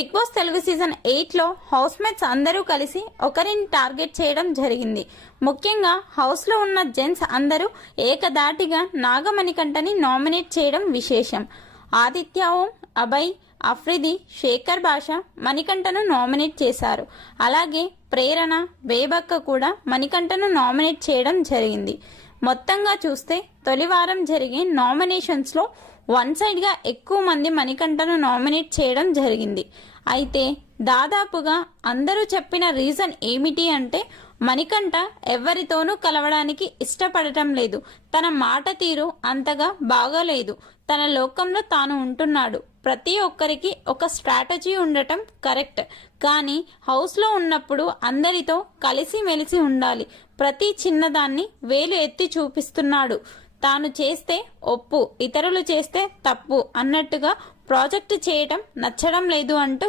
Big boss Telugu season 8 లో house mates అందరూ కలిసి ఒకరిని టార్గెట్ చేయడం జరిగింది. ముఖ్యంగా హౌస్ లో ఉన్న జెంట్స్ అందరూ ఏకదాటిగా నాగమణికంఠని నామినేట్ చేయడం విశేషం. ఆదిత్య ఓం, అభయ్, అఫ్రిది, శేఖర్ భాష మణికంఠను నామినేట్ చేశారు. అలాగే ప్రేరణ, బేబక్క కూడా మణికంఠను నామినేట్ చేయడం జరిగింది. మొత్తంగా చూస్తే తొలి వారం జరిగే నామినేషన్స్ లో వన్ సైడ్ గా ఎక్కువ మంది మణికంఠను నామినేట్ చేయడం జరిగింది. అయితే దాదాపుగా అందరూ చెప్పిన రీజన్ ఏమిటి అంటే మణికంఠ ఎవరితోనూ కలవడానికి ఇష్టపడటం లేదు, తన మాట తీరు అంతగా బాగోలేదు, తన లోకంలో తాను ఉంటున్నాడు. ప్రతి ఒక్కరికి ఒక స్ట్రాటజీ ఉండటం కరెక్ట్, కానీ హౌస్లో ఉన్నప్పుడు అందరితో కలిసిమెలిసి ఉండాలి. ప్రతి చిన్నదాన్ని వేలు ఎత్తి చూపిస్తున్నాడు. తాను చేస్తే ఒప్పు, ఇతరులు చేస్తే తప్పు అన్నట్టుగా ప్రాజెక్టు చేయటం నచ్చడం లేదు అంటూ